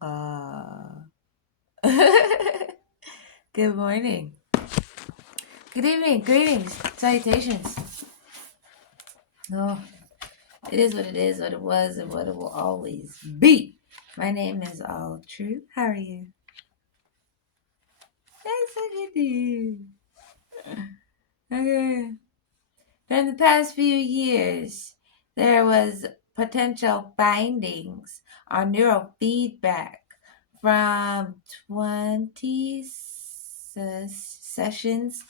Uh, Good morning. Good evening. Greetings. Salutations. No, it is what it is, what it was, and what it will always be. My name is Alu-tru. How are you? That's what you do. Okay. During the past few years, there was potential findings on neurofeedback from 20 sessions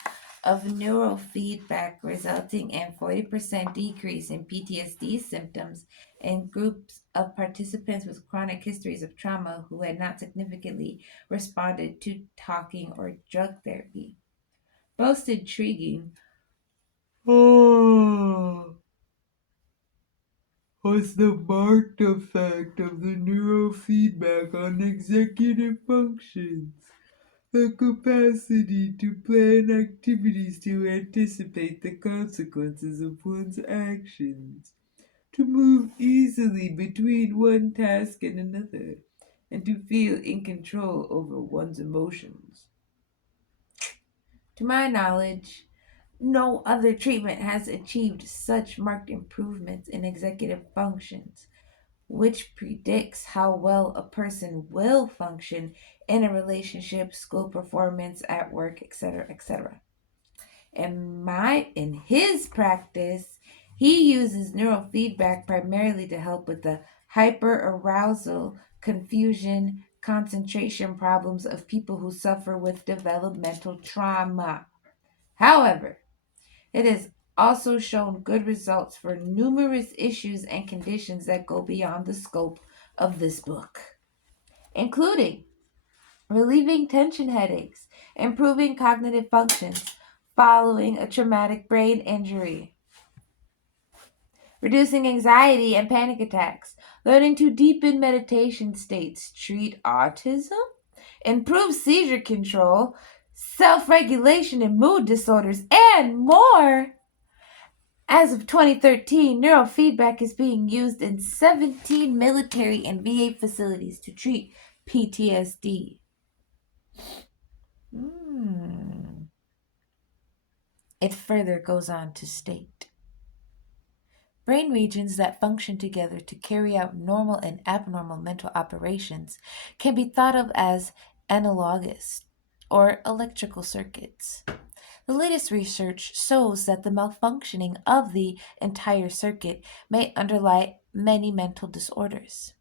of neurofeedback, resulting in 40% decrease in PTSD symptoms in groups of participants with chronic histories of trauma who had not significantly responded to talking or drug therapy. Most intriguing was the marked effect of the neurofeedback on executive functions. The capacity to plan activities to anticipate the consequences of one's actions, to move easily between one task and another, and to feel in control over one's emotions. To my knowledge, no other treatment has achieved such marked improvements in executive functions, which predicts how well a person will function in a relationship, school performance, at work, etc., etc. In his practice, he uses neurofeedback primarily to help with the hyperarousal, confusion, concentration problems of people who suffer with developmental trauma. However, it has also shown good results for numerous issues and conditions that go beyond the scope of this book, including relieving tension headaches, improving cognitive functions following a traumatic brain injury, reducing anxiety and panic attacks, learning to deepen meditation states, treat autism, improve seizure control, self regulation and mood disorders, and more. As of 2013, neurofeedback is being used in 17 military and VA facilities to treat PTSD. Mm. It further goes on to state brain regions that function together to carry out normal and abnormal mental operations can be thought of as analogous or electrical circuits. The latest research shows that the malfunctioning of the entire circuit may underlie many mental disorders.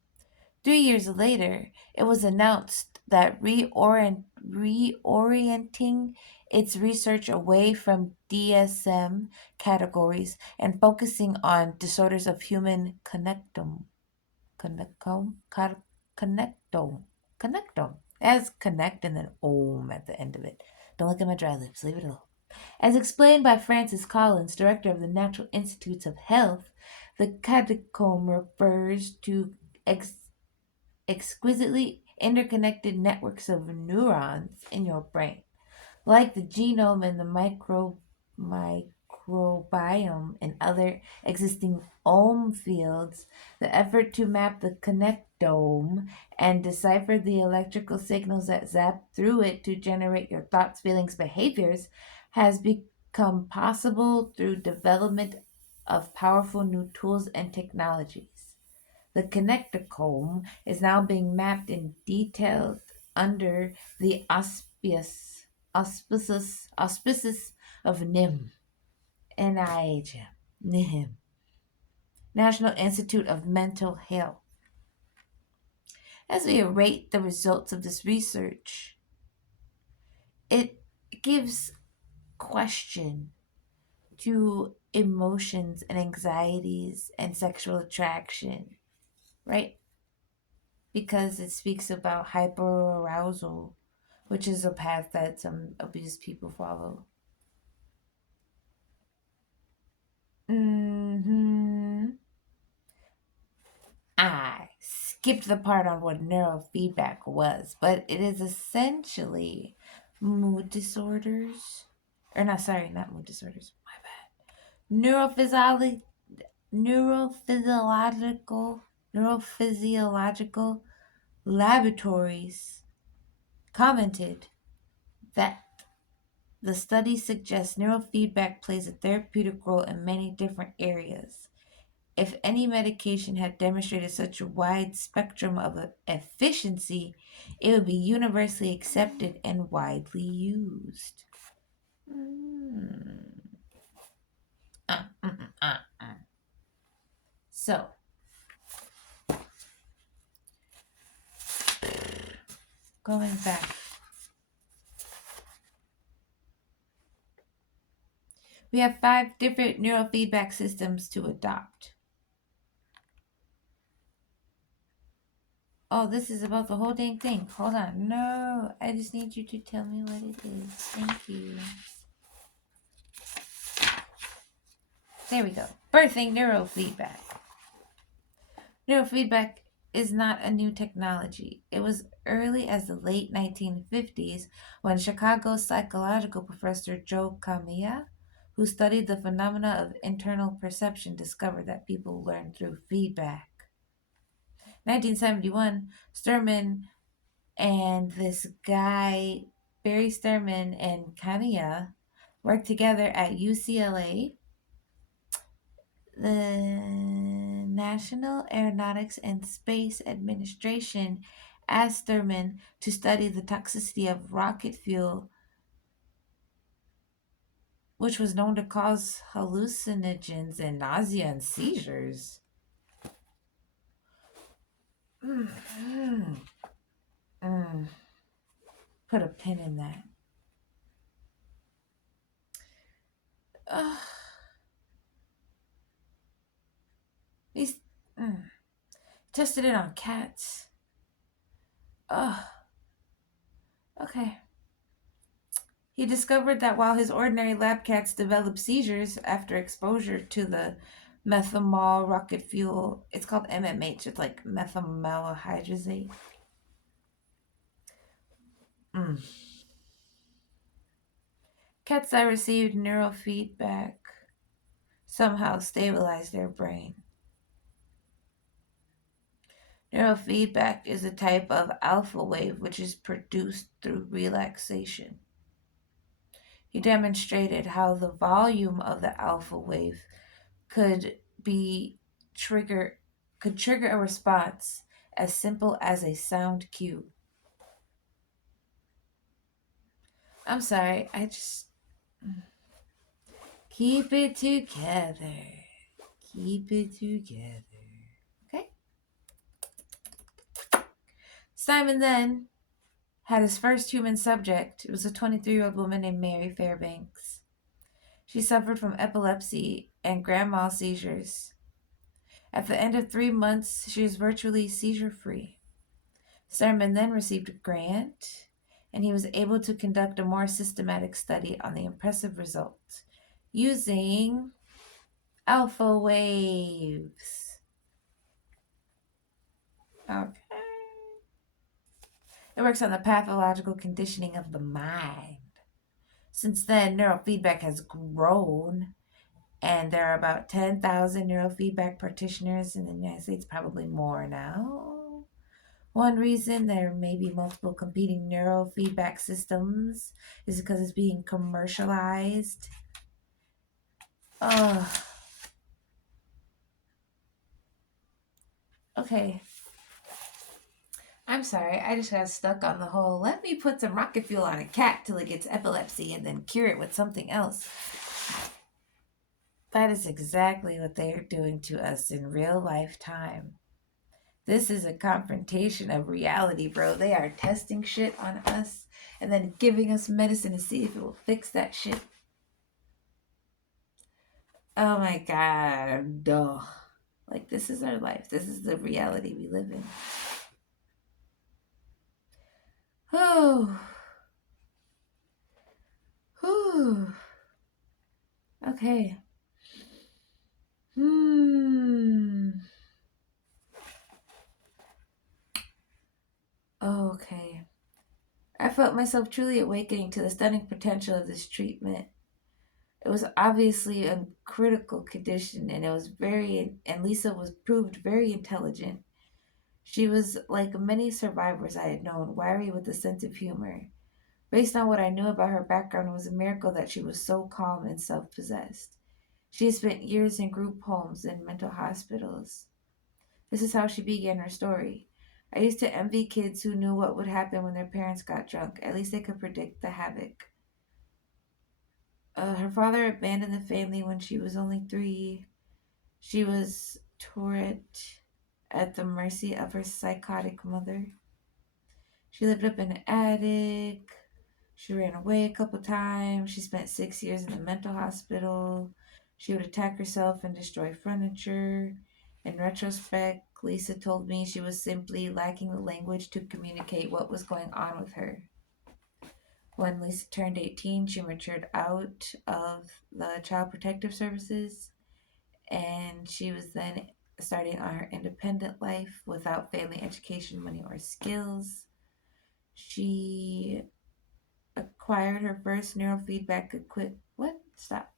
3 years later, it was announced that reorienting its research away from DSM categories and focusing on disorders of human connectome, connectome, connectome, as connect and then om at the end of it. Don't look at my dry lips, leave it alone. As explained by Francis Collins, director of the Natural Institutes of Health, the catacomb refers to exquisitely interconnected networks of neurons in your brain. Like the genome and the microbiome and other existing ohm fields, the effort to map the connectome and decipher the electrical signals that zap through it to generate your thoughts, feelings, behaviors has become possible through development of powerful new tools and technologies. The connectome is now being mapped in detail under the auspices of NIH, NIHM, National Institute of Mental Health. As we await the results of this research, it gives question to emotions and anxieties and sexual attraction, right? Because it speaks about hyperarousal, which is a path that some abused people follow. hmm I skipped the part on what neurofeedback was, but it is essentially mood disorders. Or not, sorry, not mood disorders. My bad. Neurophysiological, neurophysiological laboratories commented that the study suggests neurofeedback plays a therapeutic role in many different areas. If any medication had demonstrated such a wide spectrum of efficiency, it would be universally accepted and widely used. Mm. Uh, mm, mm, uh. So, going back, we have 5 different neurofeedback systems to adopt. Oh, this is about the whole dang thing. Hold on. No, I just need you to tell me what it is. Thank you. There we go. Birthing neurofeedback. Neurofeedback is not a new technology. It was early as the late 1950s when Chicago psychological professor Joe Kamiya, who studied the phenomena of internal perception, discovered that people learn through feedback. 1971, Sturman and this guy, Barry Sturman and Kamiya, worked together at UCLA, the National Aeronautics and Space Administration asked Thurman to study the toxicity of rocket fuel, which was known to cause hallucinogens and nausea and seizures. Mm, mm, mm. Put a pin in that. Ugh. He's tested it on cats. Ugh. Okay. He discovered that while his ordinary lab cats develop seizures after exposure to the methamol rocket fuel, it's called MMH, it's like methylmalonhydrazate. Mm. Cats that received neurofeedback somehow stabilized their brain. Neurofeedback is a type of alpha wave which is produced through relaxation. He demonstrated how the volume of the alpha wave could be trigger could trigger a response as simple as a sound cue. I'm sorry, I just keep it together. Keep it together. Okay? Simon then had his first human subject. It was a 23-year-old woman named Mary Fairbanks. She suffered from epilepsy and grand mal seizures. At the end of 3 months, she was virtually seizure free. Sermon then received a grant, and he was able to conduct a more systematic study on the impressive results using alpha waves. Okay. It works on the pathological conditioning of the mind. Since then, neurofeedback has grown, and there are about 10,000 neurofeedback practitioners in the United States, probably more now. One reason there may be multiple competing neurofeedback systems is because it's being commercialized. Oh, okay. I'm sorry, I just got stuck on the whole let me put some rocket fuel on a cat till it gets epilepsy and then cure it with something else. That is exactly what they are doing to us in real life time. This is a confrontation of reality, bro. They are testing shit on us and then giving us medicine to see if it will fix that shit. Oh my god. Duh. Like, this is our life. This is the reality we live in. Oh. Whew. Okay. Okay. I felt myself truly awakening to the stunning potential of this treatment. It was obviously a critical condition, and and Lisa was proved very intelligent. She was like many survivors I had known, wiry with a sense of humor. Based on what I knew about her background, it was a miracle that she was so calm and self possessed. She had spent years in group homes and mental hospitals. This is how she began her story. I used to envy kids who knew what would happen when their parents got drunk. At least they could predict the havoc. Her father abandoned the family when she was only 3. She was Tourette at the mercy of her psychotic mother. She lived up in an attic. She ran away a couple times. She spent 6 years in the mental hospital. She would attack herself and destroy furniture. In retrospect, Lisa told me she was simply lacking the language to communicate what was going on with her. When Lisa turned 18, she matured out of the Child Protective Services, and she was then starting on her independent life without family education, money, or skills. She acquired her first neurofeedback equip. What? Stop.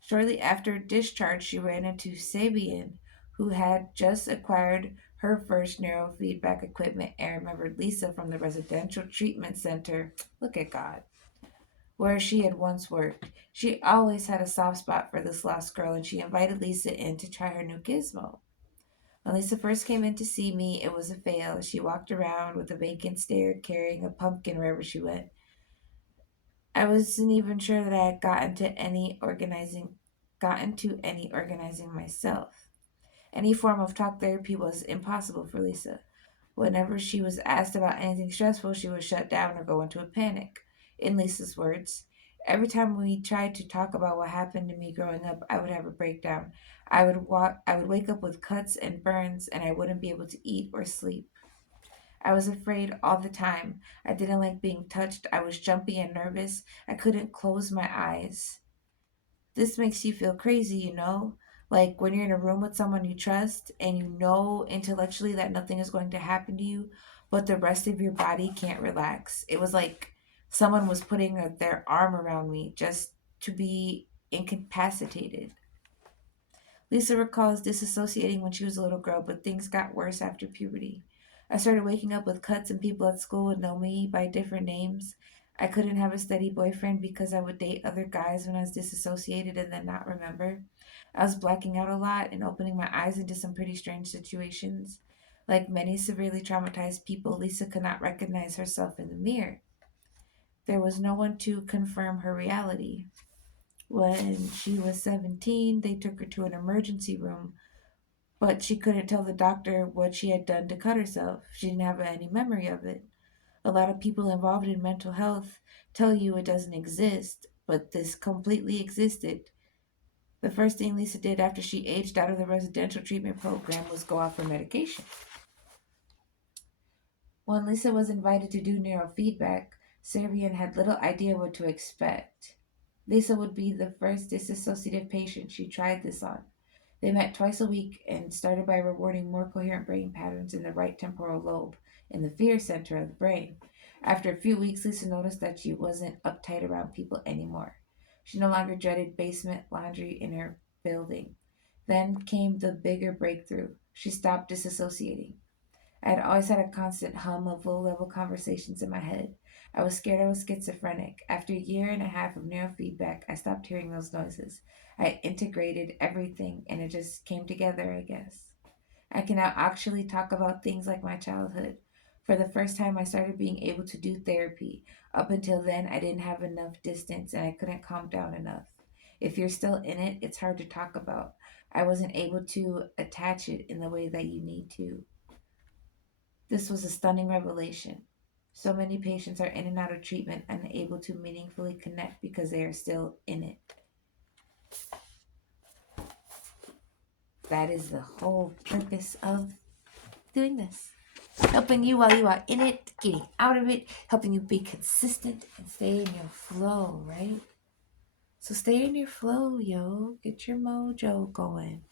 Shortly after discharge, she ran into Sabian, who had just acquired her first neurofeedback equipment and remembered Lisa from the residential treatment center. Look at God. Where she had once worked. She always had a soft spot for this lost girl, and she invited Lisa in to try her new gizmo. When Lisa first came in to see me, it was a fail. She walked around with a vacant stare, carrying a pumpkin wherever she went. I wasn't even sure that I had gotten to any organizing myself. Any form of talk therapy was impossible for Lisa. Whenever she was asked about anything stressful, she would shut down or go into a panic. In Lisa's words, every time we tried to talk about what happened to me growing up, I would have a breakdown. I would wake up with cuts and burns, and I wouldn't be able to eat or sleep. I was afraid all the time. I didn't like being touched. I was jumpy and nervous. I couldn't close my eyes. This makes you feel crazy, you know? Like when you're in a room with someone you trust and you know intellectually that nothing is going to happen to you, but the rest of your body can't relax. It was like someone was putting their arm around me just to be incapacitated. Lisa recalls disassociating when she was a little girl, but things got worse after puberty. I started waking up with cuts, and people at school would know me by different names. I couldn't have a steady boyfriend because I would date other guys when I was disassociated and then not remember. I was blacking out a lot and opening my eyes into some pretty strange situations. Like many severely traumatized people, Lisa could not recognize herself in the mirror. There was no one to confirm her reality. When she was 17, they took her to an emergency room, but she couldn't tell the doctor what she had done to cut herself. She didn't have any memory of it. A lot of people involved in mental health tell you it doesn't exist, but this completely existed. The first thing Lisa did after she aged out of the residential treatment program was go out for medication. When Lisa was invited to do neurofeedback, Servian had little idea what to expect. Lisa would be the first disassociative patient she tried this on. They met twice a week and started by rewarding more coherent brain patterns in the right temporal lobe, in the fear center of the brain. After a few weeks, Lisa noticed that she wasn't uptight around people anymore. She no longer dreaded basement laundry in her building. Then came the bigger breakthrough. She stopped disassociating. I had always had a constant hum of low level conversations in my head. I was scared I was schizophrenic. After a year and a half of neurofeedback, I stopped hearing those noises. I integrated everything and it just came together, I guess. I can now actually talk about things like my childhood. For the first time, I started being able to do therapy. Up until then, I didn't have enough distance and I couldn't calm down enough. If you're still in it, it's hard to talk about. I wasn't able to attach it in the way that you need to. This was a stunning revelation. So many patients are in and out of treatment, unable to meaningfully connect because they are still in it. That is the whole purpose of doing this. Helping you while you are in it, getting out of it, helping you be consistent and stay in your flow, right? So stay in your flow, yo. Get your mojo going.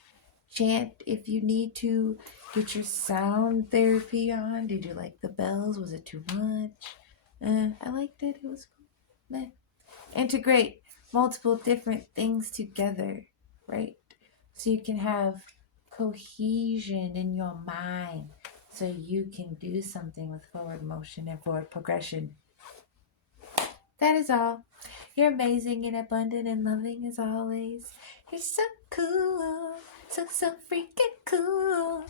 Chant if you need to. Get your sound therapy on. Did you like the bells? Was it too much? I liked it. It was cool. Meh. Integrate multiple different things together, right? So you can have cohesion in your mind so you can do something with forward motion and forward progression. That is all. You're amazing and abundant and loving as always. You're so cool. So freaking cool.